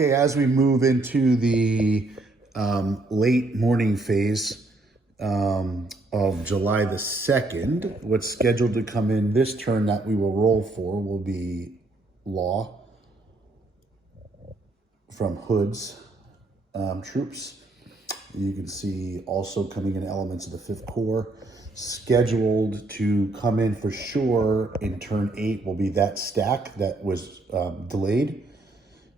Okay, as we move into the late morning phase of July the 2nd, what's scheduled to come in this turn that we will roll for will be Law from Hood's troops. You can see also coming in elements of the 5th Corps. Scheduled to come in for sure in turn 8 will be that stack that was delayed.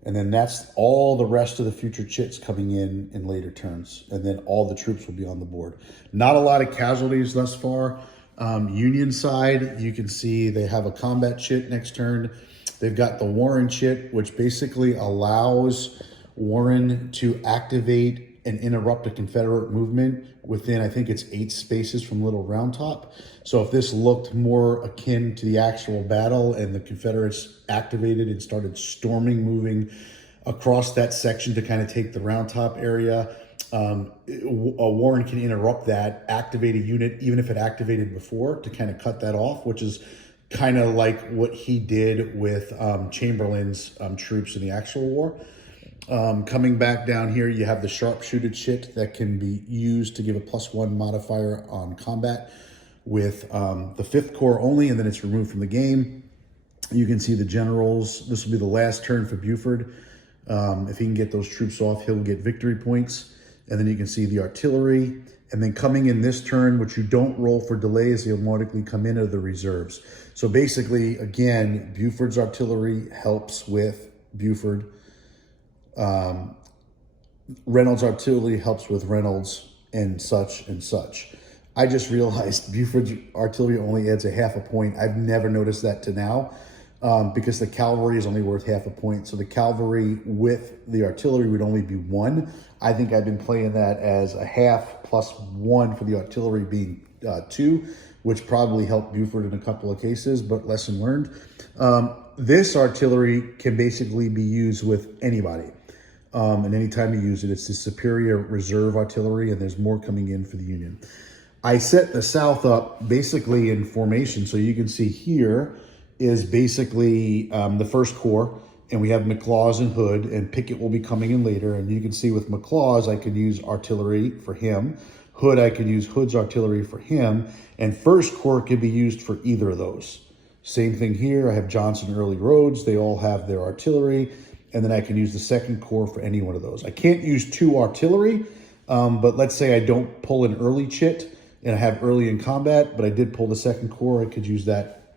And then that's all the rest of the future chits coming in later turns. And then all the troops will be on the board. Not a lot of casualties thus far. Union side, you can see they have a combat chit next turn. They've got the Warren chit, which basically allows Warren to activate and interrupt a Confederate movement within, I think it's 8 spaces from Little Round Top. So if this looked more akin to the actual battle and the Confederates activated and started storming, moving across that section to kind of take the Round Top area, Warren can interrupt that, activate a unit, even if it activated before, to kind of cut that off, which is kind of like what he did with Chamberlain's troops in the actual war. Coming back down here, you have the sharpshooter chit that can be used to give a +1 modifier on combat with the 5th Corps only, and then it's removed from the game. You can see the generals. This will be the last turn for Buford. If he can get those troops off, he'll get victory points. And then you can see the artillery. And then coming in this turn, which you don't roll for delays, they automatically come in, are the reserves. So basically, again, Buford's artillery helps with Buford. Reynolds artillery helps with Reynolds, and such and such. I just realized Buford's artillery only adds a half a point. I've never noticed that to now, because the cavalry is only worth half a point. So the cavalry with the artillery would only be 1. I think I've been playing that as a half +1 for the artillery being 2, which probably helped Buford in a couple of cases, but lesson learned. This artillery can basically be used with anybody. And anytime you use it, it's the superior reserve artillery, and there's more coming in for the Union. I set the South up basically in formation. So you can see here is basically the 1st Corps, and we have McLaws and Hood, and Pickett will be coming in later. And you can see with McLaws, I could use artillery for him. Hood, I could use Hood's artillery for him. And 1st Corps could be used for either of those. Same thing here. I have Johnson, Early, Rhodes. They all have their artillery. And then I can use the 2nd Corps for any one of those. I can't use 2 artillery, but let's say I don't pull an early chit and I have early in combat, but I did pull the 2nd Corps. I could use that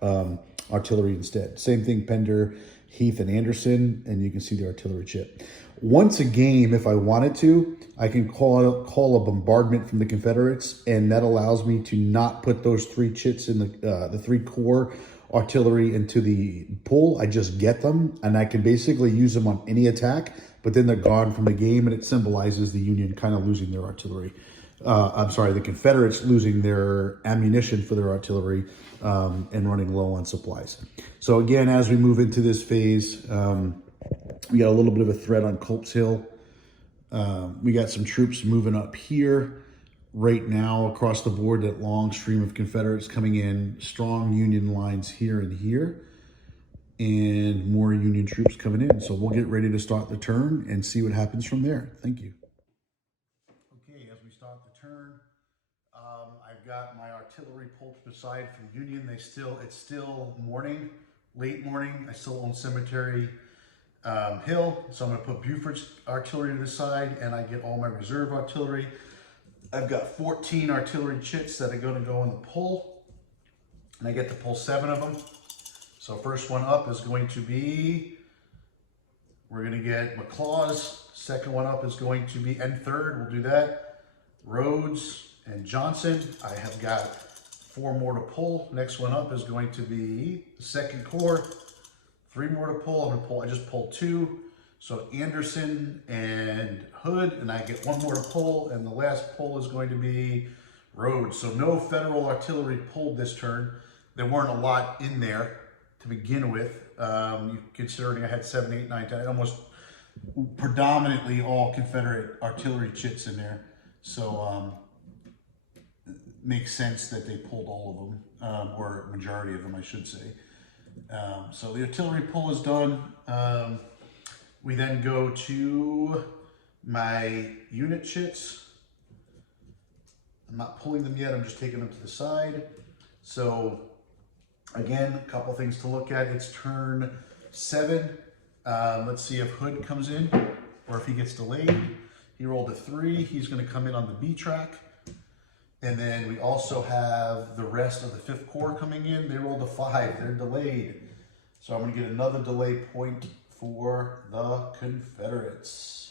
artillery instead. Same thing, Pender, Heath, and Anderson, and you can see the artillery chit. Once a game, if I wanted to, I can call a bombardment from the Confederates, and that allows me to not put those 3 chits in the 3 Corps artillery into the pool. I just get them, and I can basically use them on any attack, but then they're gone from the game, and it symbolizes the Union kind of losing their artillery. I'm sorry, the Confederates losing their ammunition for their artillery and running low on supplies. So again, as we move into this phase, we got a little bit of a threat on Culp's Hill. We got some troops moving up here. Right now, across the board, that long stream of Confederates coming in, strong Union lines here and here, and more Union troops coming in. So we'll get ready to start the turn and see what happens from there. Thank you. Okay, as we start the turn, I've got my artillery pulled beside for the Union. It's still morning, late morning. I still own Cemetery Hill, so I'm going to put Buford's artillery to the side, and I get all my reserve artillery. I've got 14 artillery chits that are going to go in the pull, and I get to pull 7 of them. So first one up is going to be, we're going to get McLaws. Second one up is going to be, and third, we'll do that, Rhodes and Johnson. I have got 4 more to pull. Next one up is going to be the 2nd Corps. 3 more to pull. I just pulled 2. So Anderson and Hood, and I get 1 more to pull, and the last pull is going to be Rhodes. So no federal artillery pulled this turn. There weren't a lot in there to begin with, considering I had 7, 8, 9, 10, almost predominantly all Confederate artillery chits in there. So it makes sense that they pulled all of them, or a majority of them, I should say. So the artillery pull is done. We then go to my unit chits. I'm not pulling them yet, I'm just taking them to the side. So again, a couple things to look at. It's turn 7. Let's see if Hood comes in or if he gets delayed. He rolled a 3, he's gonna come in on the B track. And then we also have the rest of the 5th Corps coming in. They rolled a 5, they're delayed. So I'm gonna get another delay point for the Confederates.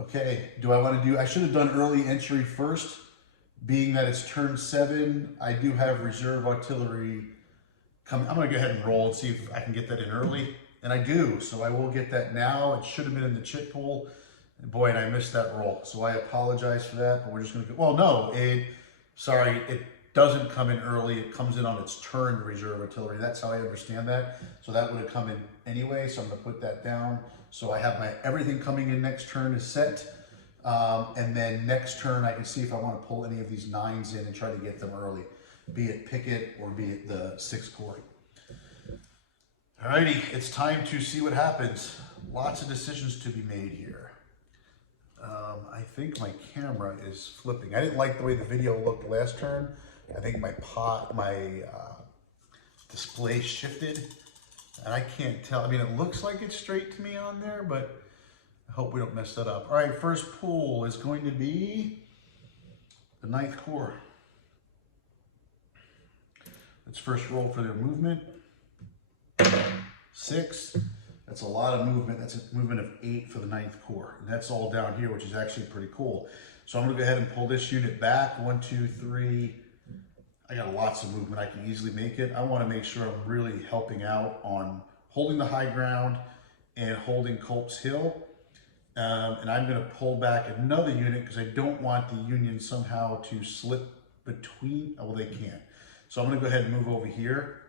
Okay, do I want to do, I should have done early entry first, being that it's turn 7. I do have reserve artillery coming. I'm going to go ahead and roll and see if I can get that in early. And I do, so I will get that now. It should have been in the chit pool. And boy, and I missed that roll. So I apologize for that, but we're just going to go, well, no, sorry, it doesn't come in early. It comes in on its turn, reserve artillery. That's how I understand that. So that would have come in anyway, so I'm going to put that down. So I have my everything coming in next turn is set. And then next turn, I can see if I want to pull any of these 9s in and try to get them early, be it Pickett or be it the 6th Corps. Alrighty, it's time to see what happens. Lots of decisions to be made here. I think my camera is flipping. I didn't like the way the video looked last turn. I think my display shifted. And I can't tell. I mean, it looks like it's straight to me on there, but I hope we don't mess that up. All right, first pull is going to be the 9th Corps. Let's first roll for their movement. 6. That's a lot of movement. That's a movement of 8 for the 9th Corps. And that's all down here, which is actually pretty cool. So I'm going to go ahead and pull this unit back. 1, 2, 3. I got lots of movement, I can easily make it. I want to make sure I'm really helping out on holding the high ground and holding Culp's Hill. And I'm going to pull back another unit because I don't want the Union somehow to slip between, well, they can't. So I'm going to go ahead and move over here.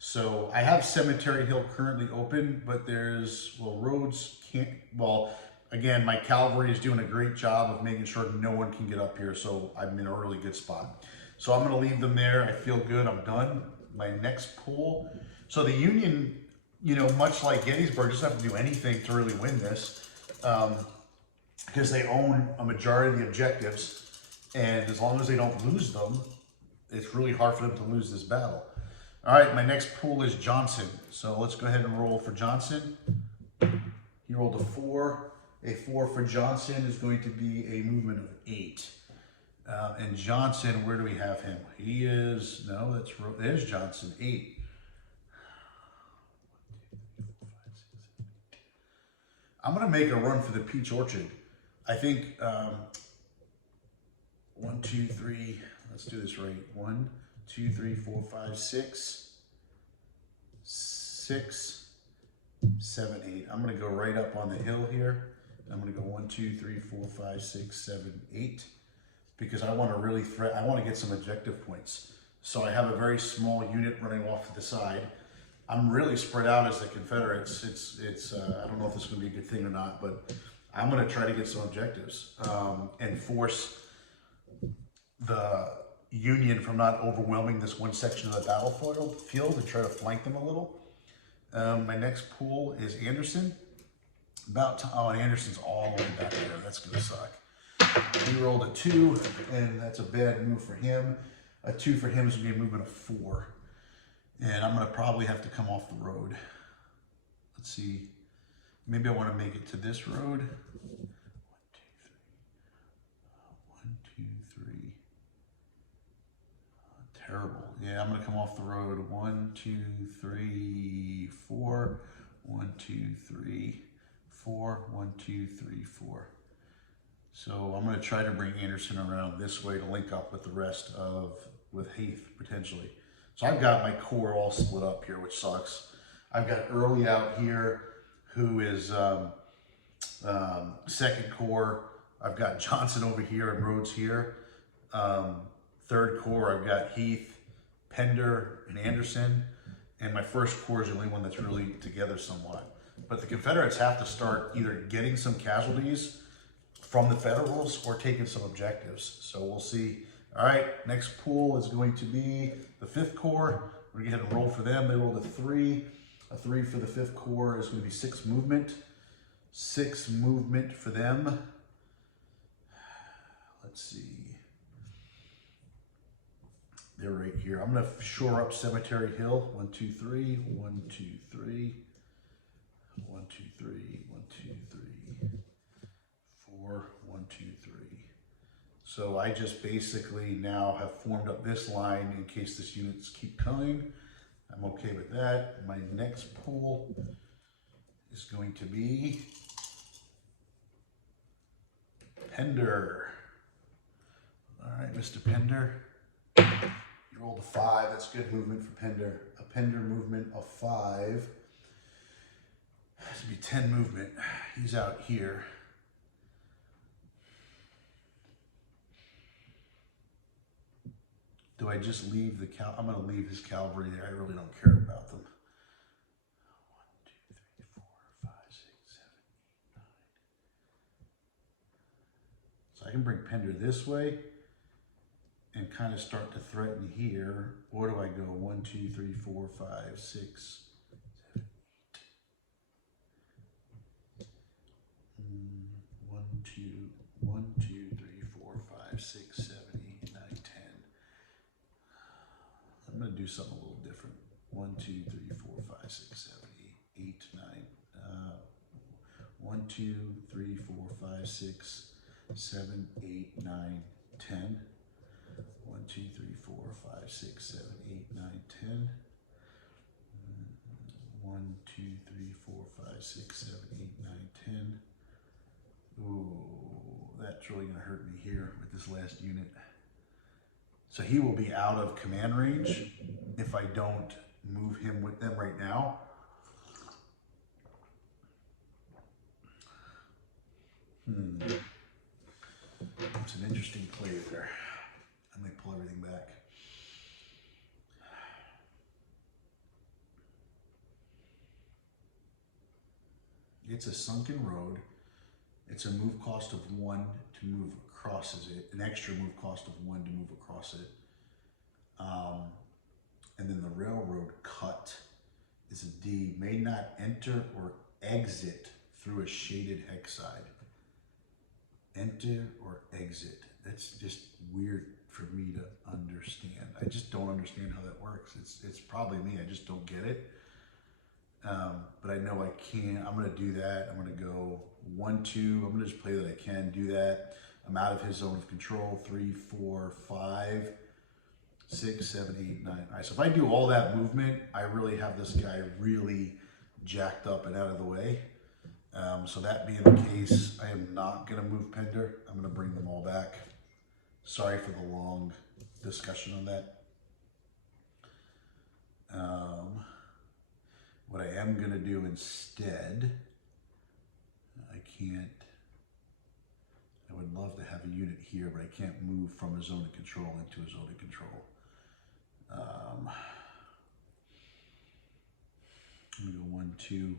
So I have Cemetery Hill currently open, but there's, well, roads can't, well, again, my cavalry is doing a great job of making sure no one can get up here. So I'm in a really good spot. So I'm going to leave them there. I feel good. I'm done. My next pull. So the Union, you know, much like Gettysburg, doesn't have to do anything to really win this because they own a majority of the objectives. And as long as they don't lose them, it's really hard for them to lose this battle. All right, my next pull is Johnson. So let's go ahead and roll for Johnson. He rolled a 4. A 4 for Johnson is going to be a movement of 8. And Johnson, where do we have him? He is, no, there's Johnson, 8. I'm going to make a run for the Peach Orchard. I think 1, 2, 3, let's do this right. 1, 2, 3, 4, 5, 6, 6, 7, 8. I'm going to go right up on the hill here. I'm going to go 1, 2, 3, 4, 5, 6, 7, 8. Because I want to really I want to get some objective points. So I have a very small unit running off to the side. I'm really spread out as the Confederates. It's I don't know if this is going to be a good thing or not, but I'm going to try to get some objectives and force the Union from not overwhelming this one section of the battlefield and try to flank them a little. My next pool is Anderson. And Anderson's all the way back there. That's going to suck. He rolled a 2, and that's a bad move for him. A 2 for him is going to be a movement of 4. And I'm going to probably have to come off the road. Let's see. Maybe I want to make it to this road. 1, 2, 3. Terrible. Yeah, I'm going to come off the road. 1, 2, 3, 4. 1, 2, 3, 4. 1, 2, 3, 4. So I'm going to try to bring Anderson around this way to link up with the rest with Heath, potentially. So I've got my corps all split up here, which sucks. I've got Early out here, who is 2nd Corps. I've got Johnson over here and Rhodes here. 3rd Corps, I've got Heath, Pender, and Anderson. And my 1st Corps is the only one that's really together somewhat. But the Confederates have to start either getting some casualties from the Federals or taking some objectives. So we'll see. All right, next pool is going to be the 5th Corps. We're gonna go ahead and roll for them. They rolled a 3. A 3 for the 5th Corps is going to be 6 movement. 6 movement for them. Let's see. They're right here. I'm going to shore up Cemetery Hill. 1, 2, 3. 1, 2, 3. 1, 2, 3. 1, 2, 3. 4. 1, 2, 3. So I just basically now have formed up this line in case this units keep coming. I'm okay with that. My next pull is going to be Pender. All right, Mr. Pender. You rolled a 5. That's good movement for Pender. A Pender movement of 5. This would be 10 movement. He's out here. Do I just leave the I'm going to leave his cavalry there. I really don't care about them. 1, 2, 3, 4, 5, 6, 7, 8, 9. So I can bring Pender this way and kind of start to threaten here. Or do I go 1, 2, 3, 4, 5, 6, 7, 8. 1, 2, 1, 2, 3, 4, 5, 6, 7, 8, 9, 10. I'm going to do something a little different. 1, 2, 3, 4, 5, 6, 7, 8, 8, 9. 1, 2, 3, 4, 5, 6, 7, 8, 9, 10. 1, 2, 3, 4, 5, 6, 7, 8, 9, 10. 1, 2, 3, 4, 5, 6, 7, 8, 9, 10. Ooh, that's really going to hurt me here with this last unit. So he will be out of command range if I don't move him with them right now. It's an interesting play there. I may pull everything back. It's a sunken road. It's a move cost of 1 to move across it, an extra move cost of 1 to move across it. And then the railroad cut is a D, may not enter or exit through a shaded hex side. Enter or exit. That's just weird for me to understand. I just don't understand how that works. It's probably me, I just don't get it. But I know I can. I'm going to do that. I'm going to go 1, 2. I'm going to just play that I can do that. I'm out of his zone of control. 3, 4, 5, 6, 7, 8, 9. All right, so if I do all that movement, I really have this guy really jacked up and out of the way. So that being the case, I am not going to move Pender. I'm going to bring them all back. Sorry for the long discussion on that. What I am going to do instead, I would love to have a unit here, but I can't move from a zone of control into a zone of control. I'm going to go 1, 2,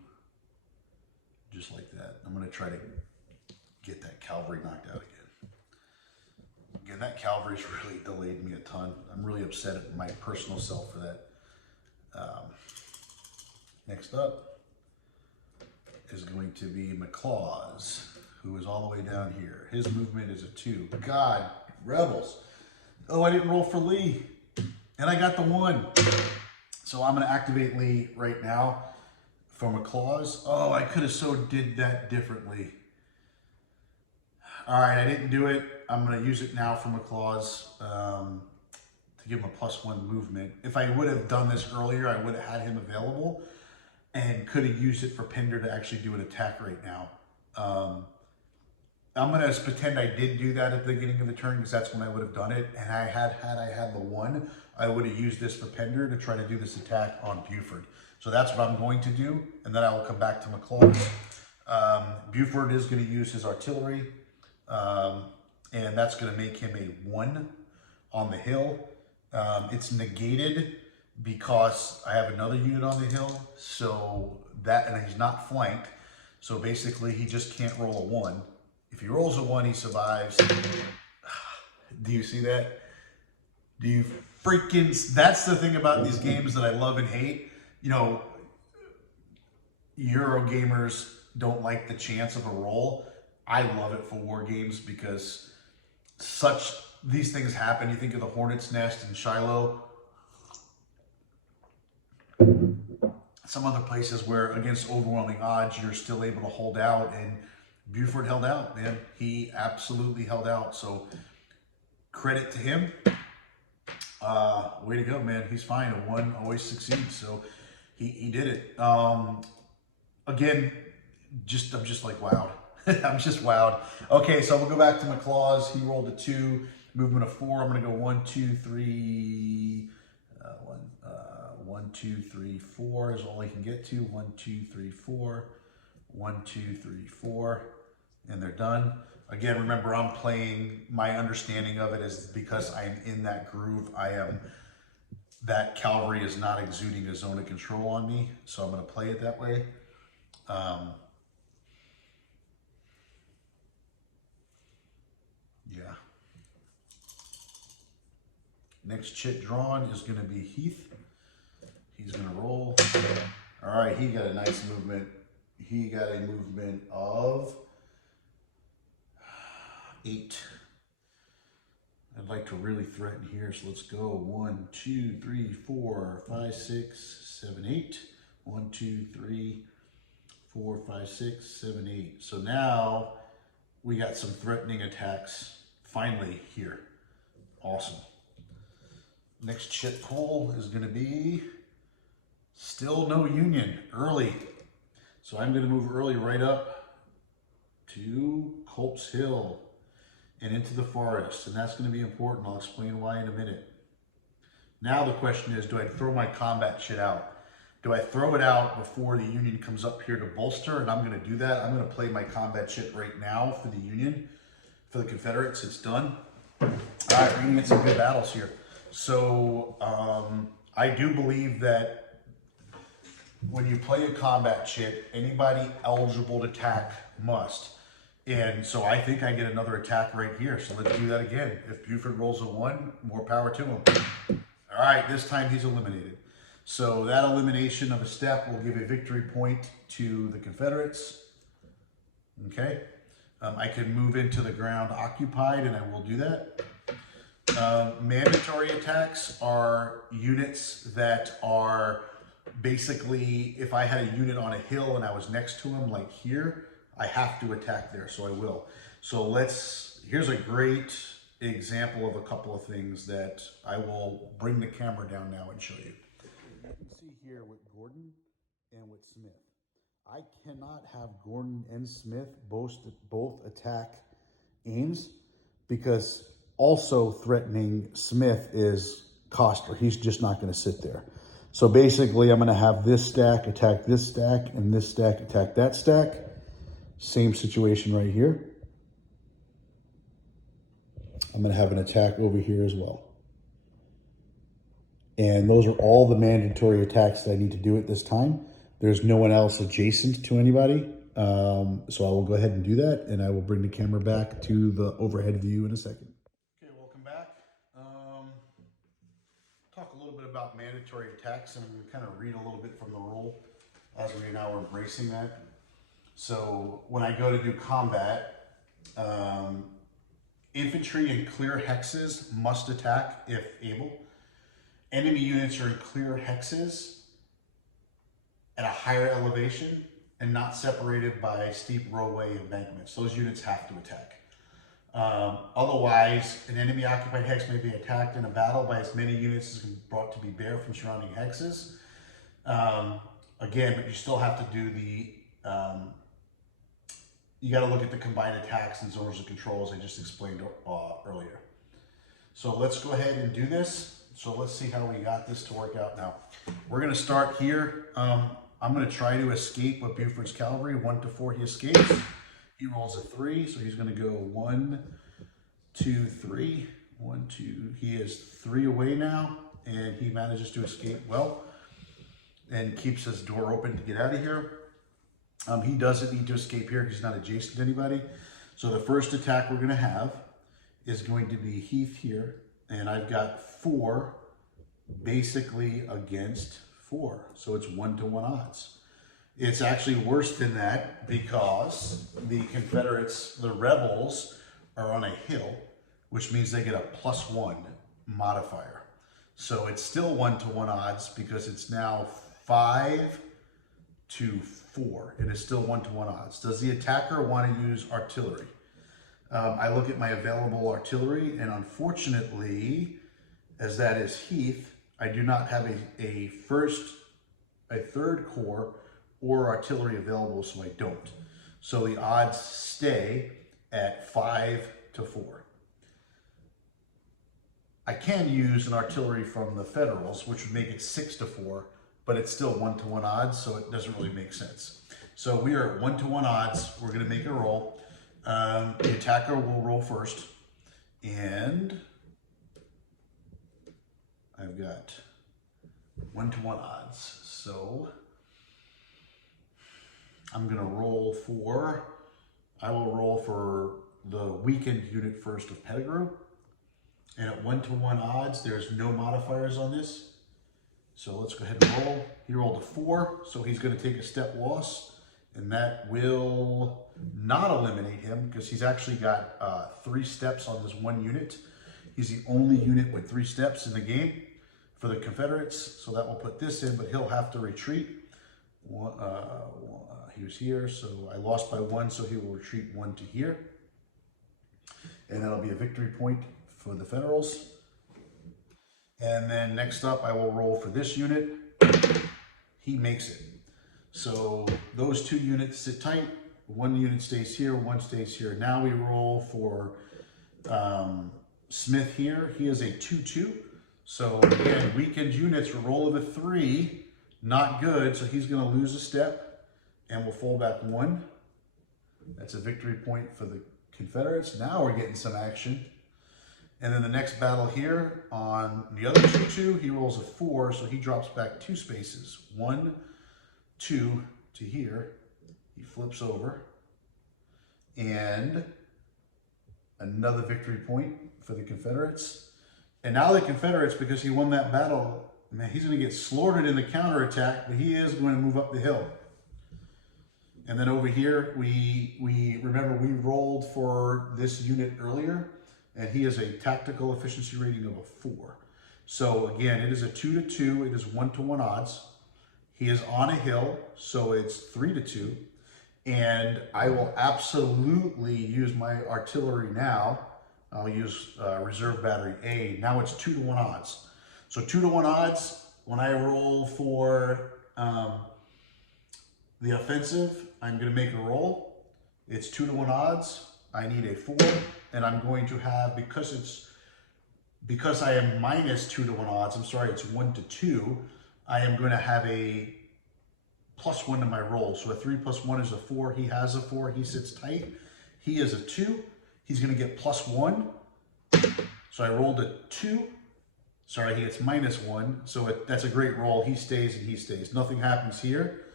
just like that. I'm going to try to get that cavalry knocked out again. Again, that cavalry's really delayed me a ton. I'm really upset at my personal self for that. Next up is going to be McClaws, who is all the way down here. His movement is a 2. God, rebels. Oh, I didn't roll for Lee, and I got the 1. So I'm going to activate Lee right now for McClaws. Oh, I could have so did that differently. All right, I didn't do it. I'm going to use it now for McClaws to give him a +1 movement. If I would have done this earlier, I would have had him available and could have used it for Pender to actually do an attack right now. I'm going to pretend I did do that at the beginning of the turn because that's when I would have done it. And had I had the 1, I would have used this for Pender to try to do this attack on Buford. So that's what I'm going to do. And then I will come back to McClaws. Buford is going to use his artillery. And that's going to make him a 1 on the hill. It's negated because I have another unit on the hill. So that, and he's not flanked. So basically he just can't roll a 1. If he rolls a 1, he survives. Do you see that? Do you freaking, that's the thing about these games that I love and hate. You know, Euro gamers don't like the chance of a roll. I love it for war games because these things happen. You think of the Hornet's Nest in Shiloh, some other places where against overwhelming odds, you're still able to hold out, and Buford held out, man. He absolutely held out. So credit to him. Way to go, man. He's fine. A one always succeeds. So he did it. Again, I'm just like wowed. I'm just wowed. Okay, so we'll go back to McClaws. He rolled a 2, movement of 4. I'm gonna go 1, 2, 3. 1, 2, 3, 4 is all he can get to. 1, 2, 3, 4. 1, 2, 3, 4, and they're done. Again, remember, I'm playing, my understanding of it is because I'm in that groove, that cavalry is not exuding a zone of control on me, so I'm going to play it that way. Yeah. Next chit drawn is going to be Heath. He's going to roll. All right, he got a nice movement. He got a movement of 8. I'd like to really threaten here, so let's go 1, 2, 3, 4, 5, 6, 7, 8. 1, 2, 3, 4, 5, 6, 7, 8. So now we got some threatening attacks finally here. Awesome. Next chit pull is going to be still no union early. So I'm going to move early right up to Culp's Hill and into the forest, and that's going to be important. I'll explain why in a minute. Now the question is, do I throw my combat shit out? Do I throw it out before the Union comes up here to bolster? And I'm going to do that. I'm going to play my combat shit right now for the Union. For the Confederates, it's done. All right, we're going to get some good battles here. So I do believe that when you play a combat chit, anybody eligible to attack must. And so I think I get another attack right here. So let's do that again. If Buford rolls a 1, more power to him. All right, this time he's eliminated. So that elimination of a step will give a victory point to the Confederates. Okay. I can move into the ground occupied, and I will do that. Mandatory attacks are units that are basically, if I had a unit on a hill and I was next to him, like here, I have to attack there, so I will. So here's a great example of a couple of things that I will bring the camera down now and show you. You can see here with Gordon and with Smith. I cannot have Gordon and Smith both attack Ames, because also threatening Smith is Coster. He's just not going to sit there. So basically, I'm going to have this stack attack this stack, and this stack attack that stack. Same situation right here. I'm going to have an attack over here as well. And those are all the mandatory attacks that I need to do at this time. There's no one else adjacent to anybody. So I will go ahead and do that, and I will bring the camera back to the overhead view in a second. Okay, welcome back. Talk a little bit about mandatory attacks, and we kind of read a little bit from the rule as we are now embracing that. So when I go to do combat, infantry in clear hexes must attack if able. Enemy units are in clear hexes at a higher elevation and not separated by steep roadway embankments. Those units have to attack. Otherwise, an enemy occupied hex may be attacked in a battle by as many units as can be brought to be bear from surrounding hexes. Again, but you still have to do the, you got to look at the combined attacks and zones of control as I just explained earlier. So let's go ahead and do this. So let's see how we got this to work out now. We're going to start here. I'm going to try to escape with Buford's cavalry. 1 to 4, he escapes. He rolls a 3, so he's going to go 1, 2, 3. 1, 2. He is 3 away now, and he manages to escape well and keeps his door open to get out of here. He doesn't need to escape here because he's not adjacent to anybody. So the first attack we're going to have is going to be Heath here, and I've got 4 basically against 4. So it's 1 to 1 odds. It's actually worse than that because the Confederates, the rebels, are on a hill, which means they get a +1 modifier. So it's still 1-to-1 odds because it's now 5-to-4. It is still 1-to-1 odds. Does the attacker want to use artillery? I look at my available artillery, and unfortunately, as that is Heath, I do not have a third corps or artillery available, so I don't. So the odds stay at 5-to-4. I can use an artillery from the Federals, which would make it 6-to-4, but it's still 1-to-1 odds, so it doesn't really make sense. So we are at 1-to-1 odds. We're going to make a roll. The attacker will roll first, and I've got 1-to-1 odds. So I'm going to roll for, I will roll for the weakened unit first of Pettigrew. And at 1-to-1 odds, there's no modifiers on this. So let's go ahead and roll. He rolled a 4, so he's going to take a step loss. And that will not eliminate him because he's actually got 3 steps on this one unit. He's the only unit with 3 steps in the game for the Confederates. So that will put this in, but he'll have to retreat. He was here, so I lost by 1, so he will retreat 1 to here. And that'll be a victory point for the Federals. And then next up, I will roll for this unit. He makes it. So those 2 units sit tight. 1 unit stays here, 1 stays here. Now we roll for Smith here. He is a 2-2. So again, weakened units, roll of a 3, not good. So he's going to lose a step and we'll fall back 1. That's a victory point for the Confederates. Now we're getting some action. And then the next battle here on the other 2-2, he rolls a 4, so he drops back 2 spaces. 1, 2 to here. He flips over. And another victory point for the Confederates. And now the Confederates, because he won that battle, man, he's going to get slaughtered in the counterattack, but he is going to move up the hill. And then over here, we remember we rolled for this unit earlier, and he has a tactical efficiency rating of a 4. So again, it is a 2-to-2. It is 1-to-1 odds. He is on a hill, so it's 3-to-2. And I will absolutely use my artillery now. I'll use reserve battery A. Now it's 2-to-1 odds. So 2-to-1 odds, when I roll for the offensive, I'm going to make a roll. It's 2-to-1 odds. I need a 4, and I'm going to have, because I am minus 2-to-1 odds, I'm sorry, it's 1-to-2, I am going to have a +1 to my roll. So a 3 + 1 is a 4. He has a 4. He sits tight. He is a 2. He's going to get +1. So I rolled a 2. Sorry, he gets -1. So that's a great roll. He stays and he stays. Nothing happens here.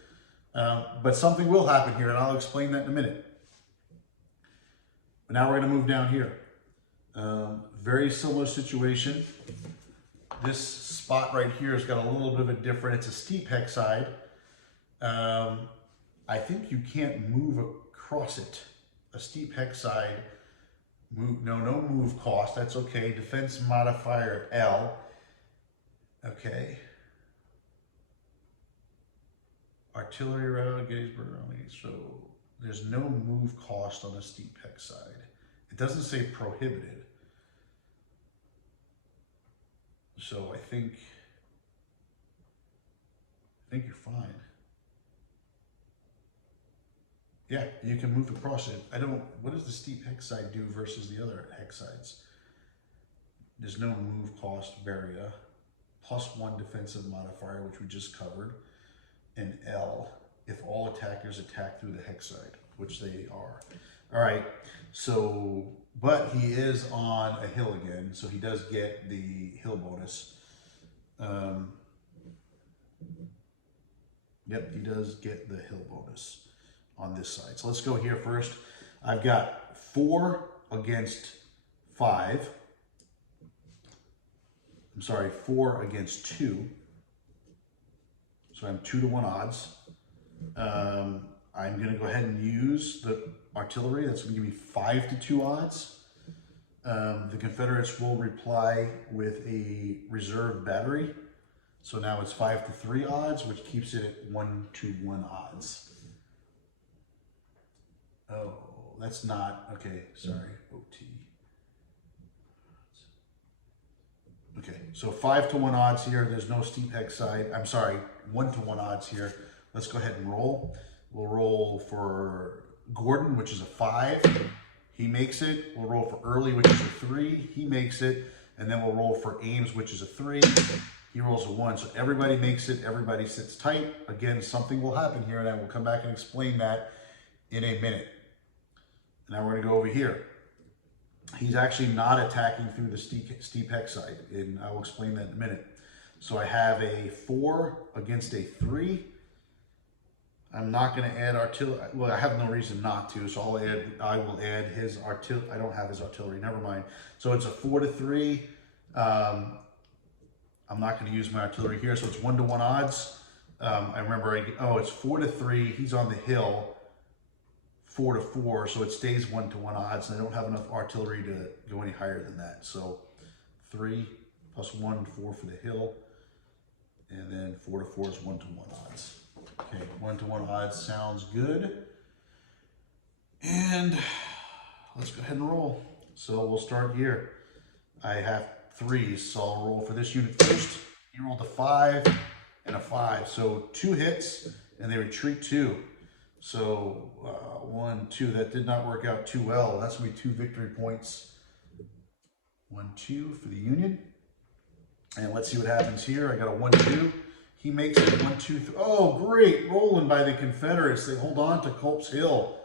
But something will happen here, and I'll explain that in a minute. But now we're going to move down here. Very similar situation. This spot right here has got a little bit of a different, it's a steep hexide. I think you can't move across it. A steep hexide, no move cost, that's okay. Defense modifier L, okay. Artillery route, Gettysburg Army, so there's no move cost on a steep hexide. It doesn't say prohibited. So I think you're fine. Yeah, you can move across it. What does the steep hexide do versus the other hexsides? There's no move cost barrier. +1 defensive modifier, which we just covered. And L, if all attackers attack through the hexide, which they are. All right, so, but he is on a hill again, so he does get the hill bonus. Yep, he does get the hill bonus on this side. So let's go here first. I've got 4 against 5. I'm sorry, 4 against 2. So I'm 2-to-1 odds. I'm going to go ahead and use the artillery. That's going to give me 5-2 odds. The Confederates will reply with a reserve battery. So now it's 5-3 odds, which keeps it at 1-1 odds. Oh, that's not, okay, sorry, OT. Okay, so 5-1 odds here. There's no steep hex side. I'm sorry, 1-1 odds here. Let's go ahead and roll. We'll roll for Gordon, which is a 5. He makes it. We'll roll for Early, which is a 3. He makes it. And then we'll roll for Ames, which is a 3. He rolls a 1. So everybody makes it. Everybody sits tight. Again, something will happen here, and I will come back and explain that in a minute. Now we're going to go over here. He's actually not attacking through the steep hex side, and I will explain that in a minute. So I have a 4 against a 3. I'm not going to add artillery. Well, I have no reason not to, so I will add his artillery. I don't have his artillery. Never mind. So it's a 4-3. I'm not going to use my artillery here, so it's 1-1 odds. I remember. It's 4-3. He's on the hill. 4-4, so it stays 1-1 odds, and I don't have enough artillery to go any higher than that. So 3 + 1, 4 for the hill, and then 4-4 is 1-1 odds. Okay, 1-1 odds sounds good. And let's go ahead and roll. So we'll start here. I have 3s, so I'll roll for this unit first. He rolled a 5 and a 5, so 2 hits, and they retreat 2. So 1, 2, that did not work out too well. That's going to be 2 victory points. 1, 2 for the Union. And let's see what happens here. I got a 1, 2. He makes it 1, 2, 3. Oh, great. Rolling by the Confederates. They hold on to Culp's Hill.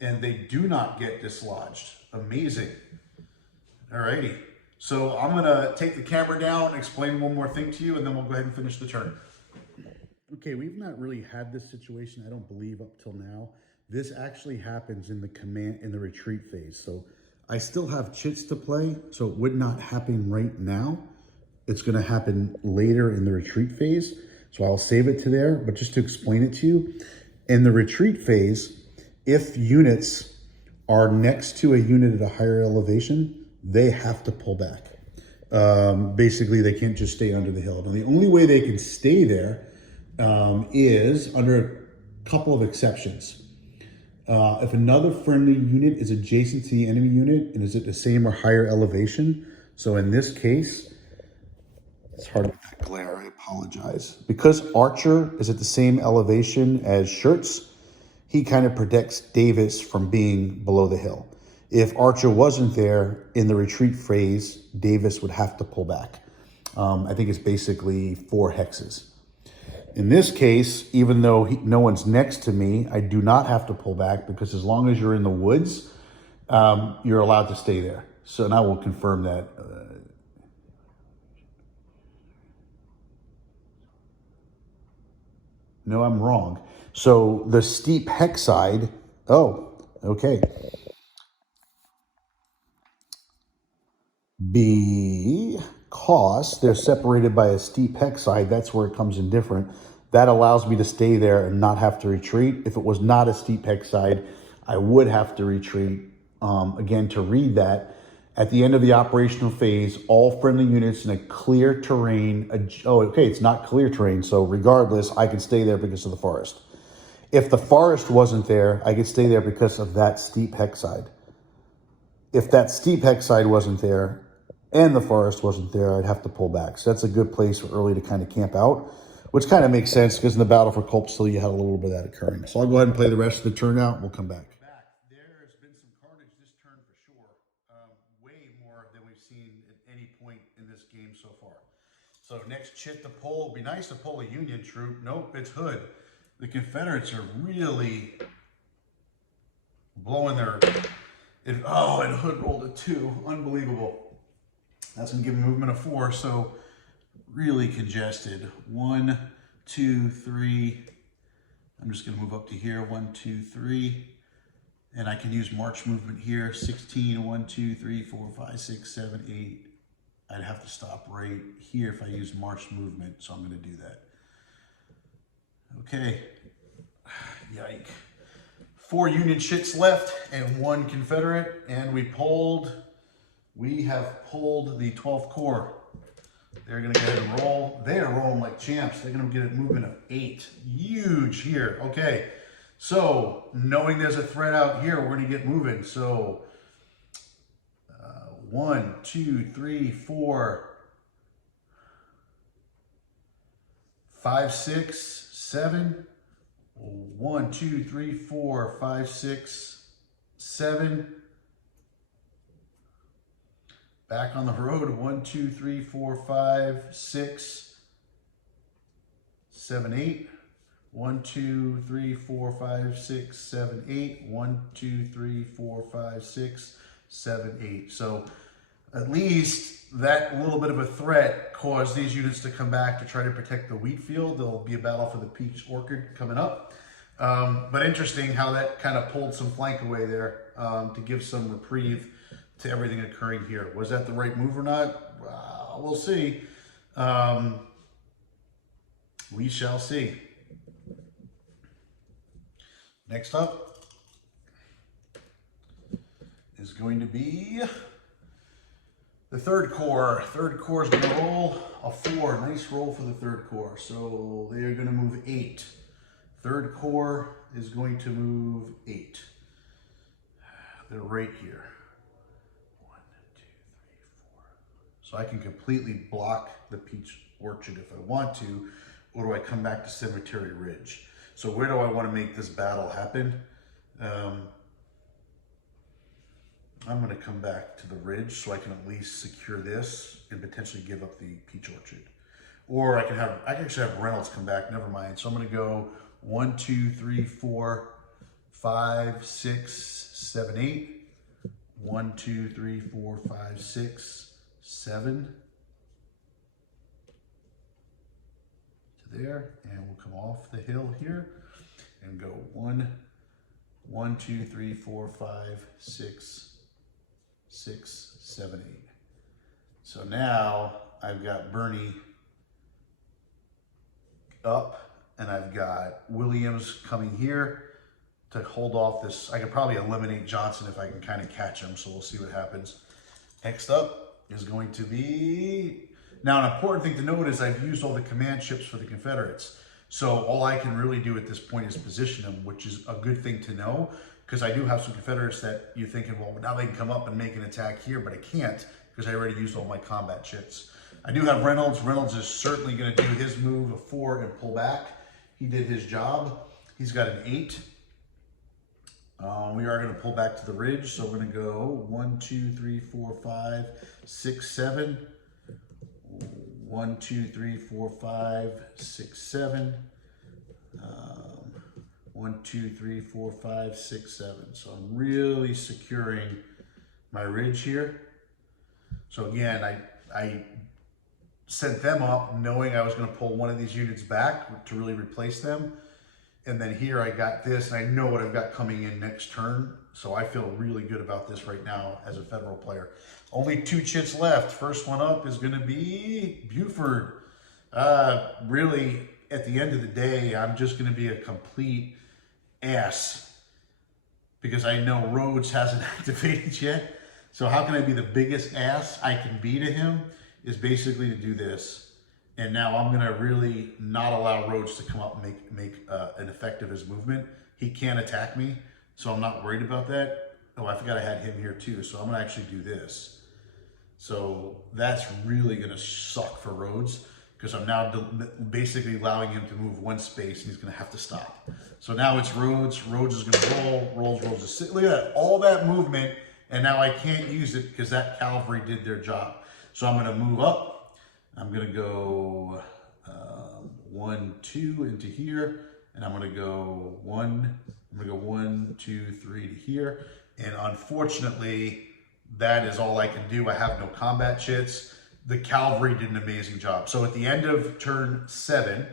And they do not get dislodged. Amazing. All righty. So I'm going to take the camera down and explain one more thing to you, and then we'll go ahead and finish the turn. Okay, we've not really had this situation, I don't believe, up till now. This actually happens in the retreat phase. So I still have chits to play, so it would not happen right now. It's going to happen later in the retreat phase. So I'll save it to there, but just to explain it to you, in the retreat phase, if units are next to a unit at a higher elevation, they have to pull back. Basically, they can't just stay under the hill. Now, the only way they can stay there is under a couple of exceptions. If another friendly unit is adjacent to the enemy unit and is at the same or higher elevation, so in this case, it's hard with that glare, I apologize. Because Archer is at the same elevation as Schurz, he kind of protects Davis from being below the hill. If Archer wasn't there in the retreat phase, Davis would have to pull back. I think it's basically 4 hexes. In this case, even though no one's next to me, I do not have to pull back because as long as you're in the woods, you're allowed to stay there. So, and I will confirm that. No, I'm wrong. So the steep hex side, okay. Because they're separated by a steep hex side, that's where it comes in different. That allows me to stay there and not have to retreat. If it was not a steep hex side, I would have to retreat. Again, to read that, at the end of the operational phase, all friendly units in a clear terrain, it's not clear terrain, so regardless, I can stay there because of the forest. If the forest wasn't there, I could stay there because of that steep hex side. If that steep hex side wasn't there and the forest wasn't there, I'd have to pull back. So that's a good place for Early to kind of camp out, which kind of makes sense because in the battle for Culp's Hill, you had a little bit of that occurring. So I'll go ahead and play the rest of the turn out. We'll come back. There's been some carnage this turn for sure. Way more than we've seen at any point in this game so far. So next chit to pull. It'd be nice to pull a Union troop. Nope, it's Hood. The Confederates are really blowing their... and Hood rolled a 2. Unbelievable. That's going to give him movement of 4, so really congested. 1, 2, 3. I'm just going to move up to here. 1, 2, 3. And I can use march movement here. 16, 1, 2, 3, 4, 5, 6, 7, 8. I'd have to stop right here if I use march movement, so I'm going to do that. Okay. Yike. 4 Union shits left and 1 Confederate, and we have pulled the 12th Corps. They're gonna go ahead and roll. They are rolling like champs. They're gonna get a movement of 8. Huge here. Okay, so knowing there's a threat out here, we're gonna get moving. So 1, 2, 3, 4, 5, 6, 7. 1, 2, 3, 4, 5, 6, 7. Back on the road. 1, 2, 3, 4, 5, 6, 7, 8. 1, 2, 3, 4, 5, 6, 7, 8. 1, 2, 3, 4, 5, 6, 7, 8. So at least that little bit of a threat caused these units to come back to try to protect the wheat field. There'll be a battle for the peach orchard coming up. But interesting how that kind of pulled some flank away there to give some reprieve to everything occurring here. Was that the right move or not? We'll see. We shall see. Next up is going to be the 3rd Corps. 3rd Corps is going to roll a 4. Nice roll for the 3rd Corps. So they are going to move 8. 3rd Corps is going to move 8. They're right here. 1, 2, 3, 4. So I can completely block the peach orchard if I want to, or do I come back to Cemetery Ridge? So where do I want to make this battle happen? I'm going to come back to the ridge so I can at least secure this and potentially give up the peach orchard. Or I can actually have Reynolds come back, never mind. So I'm going to go 1, 2, 3, 4, 5, 6, 7, 8. 1, 2, 3, 4, 5, 6, 7. To there, and we'll come off the hill here and go 1, 2, 3, 4, 5, 6, 7, 8. So now I've got Bernie up, and I've got Williams coming here to hold off this. I could probably eliminate Johnson if I can kind of catch him, so we'll see what happens. Next up is going to be, now an important thing to note is I've used all the command ships for the Confederates. So all I can really do at this point is position them, which is a good thing to know, because I do have some Confederates that you're thinking, well, now they can come up and make an attack here, but I can't because I already used all my combat ships. I do have Reynolds. Reynolds is certainly going to do his move of 4 and pull back. He did his job. He's got an 8. We are going to pull back to the ridge, so we're going to go 1, 2, 3, 4, 5, 6, 7. 1, 2, 3, 4, 5, 6, 7. 1, 2, 3, 4, 5, 6, 7. So I'm really securing my ridge here. So again, I sent them up knowing I was going to pull one of these units back to really replace them. And then here I got this, and I know what I've got coming in next turn. So I feel really good about this right now as a Federal player. Only 2 chits left. First one up is going to be Buford. Really, at the end of the day, I'm just going to be a complete ass because I know Rhodes hasn't activated yet. So how can I be the biggest ass I can be to him is basically to do this. And now I'm going to really not allow Rhodes to come up and make an effect of his movement. He can't attack me, so I'm not worried about that. Oh, I forgot I had him here too, so I'm going to actually do this. So that's really going to suck for Rhodes because I'm now basically allowing him to move 1 space and he's going to have to stop. So now it's Rhodes. Rhodes is going to roll. Rolls is sit. Look at that. All that movement, and now I can't use it because that cavalry did their job. So I'm going to move up. I'm going to go 1, 2 into here, and I'm going to go 1. I'm going to go 1, 2, 3 to here. And unfortunately, that is all I can do. I have no combat chits. The cavalry did an amazing job. So at the end of turn 7,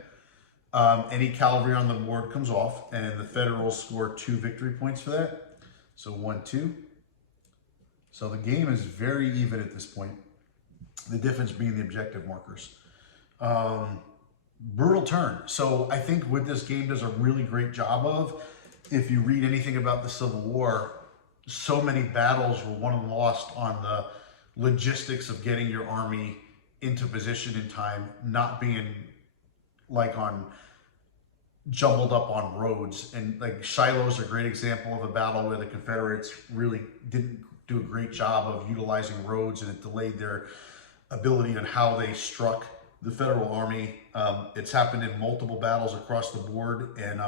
any cavalry on the board comes off, and the Federals score 2 victory points for that. So 1, 2. So the game is very even at this point. The difference being the objective markers. Brutal turn. So I think what this game does a really great job of if you read anything about the Civil War, so many battles were won and lost on the logistics of getting your army into position in time, not being like on jumbled up on roads. And like Shiloh's a great example of a battle where the Confederates really didn't do a great job of utilizing roads, and it delayed their ability on how they struck the Federal Army. It's happened in multiple battles across the board, and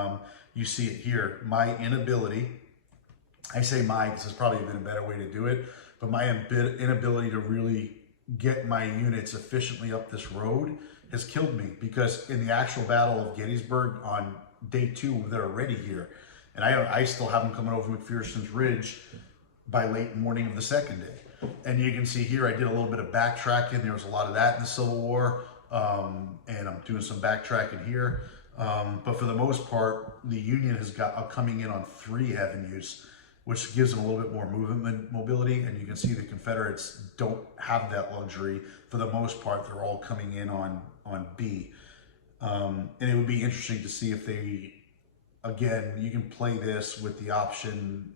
you see it here. My inability, I say my because there's probably been a better way to do it, but my inability to really get my units efficiently up this road has killed me, because in the actual Battle of Gettysburg on day 2, they're already here. And I still have them coming over McPherson's Ridge by late morning of the second day. And you can see here, I did a little bit of backtracking. There was a lot of that in the Civil War. And I'm doing some backtracking here. But for the most part, the Union has got coming in on 3 avenues, which gives them a little bit more movement mobility. And you can see the Confederates don't have that luxury. For the most part, they're all coming in on B. And it would be interesting to see if they, again, you can play this with the option.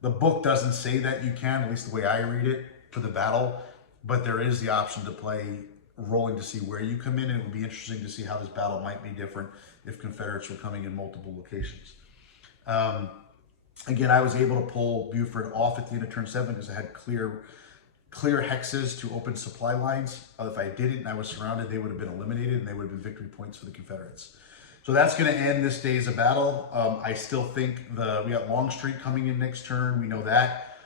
The book doesn't say that you can, at least the way I read it, for the battle, but there is the option to play rolling to see where you come in, and it would be interesting to see how this battle might be different if Confederates were coming in multiple locations. Again, I was able to pull Buford off at the end of turn 7 because I had clear hexes to open supply lines. If I didn't and I was surrounded, they would have been eliminated, and they would have been victory points for the Confederates. So that's going to end this day's of battle. I still think we got Longstreet coming in next turn. We know that.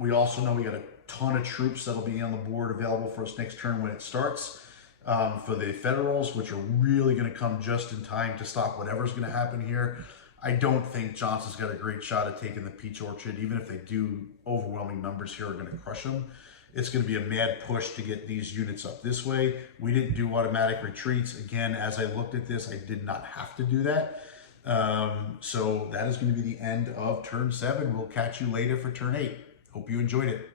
We also know we got a ton of troops that'll be on the board available for us next turn when it starts. For the Federals, which are really going to come just in time to stop whatever's going to happen here. I don't think Johnson's got a great shot at taking the Peach Orchard. Even if they do, overwhelming numbers here are going to crush them. It's going to be a mad push to get these units up this way. We didn't do automatic retreats. Again, as I looked at this, I did not have to do that. So that is going to be the end of turn 7. We'll catch you later for turn 8. Hope you enjoyed it.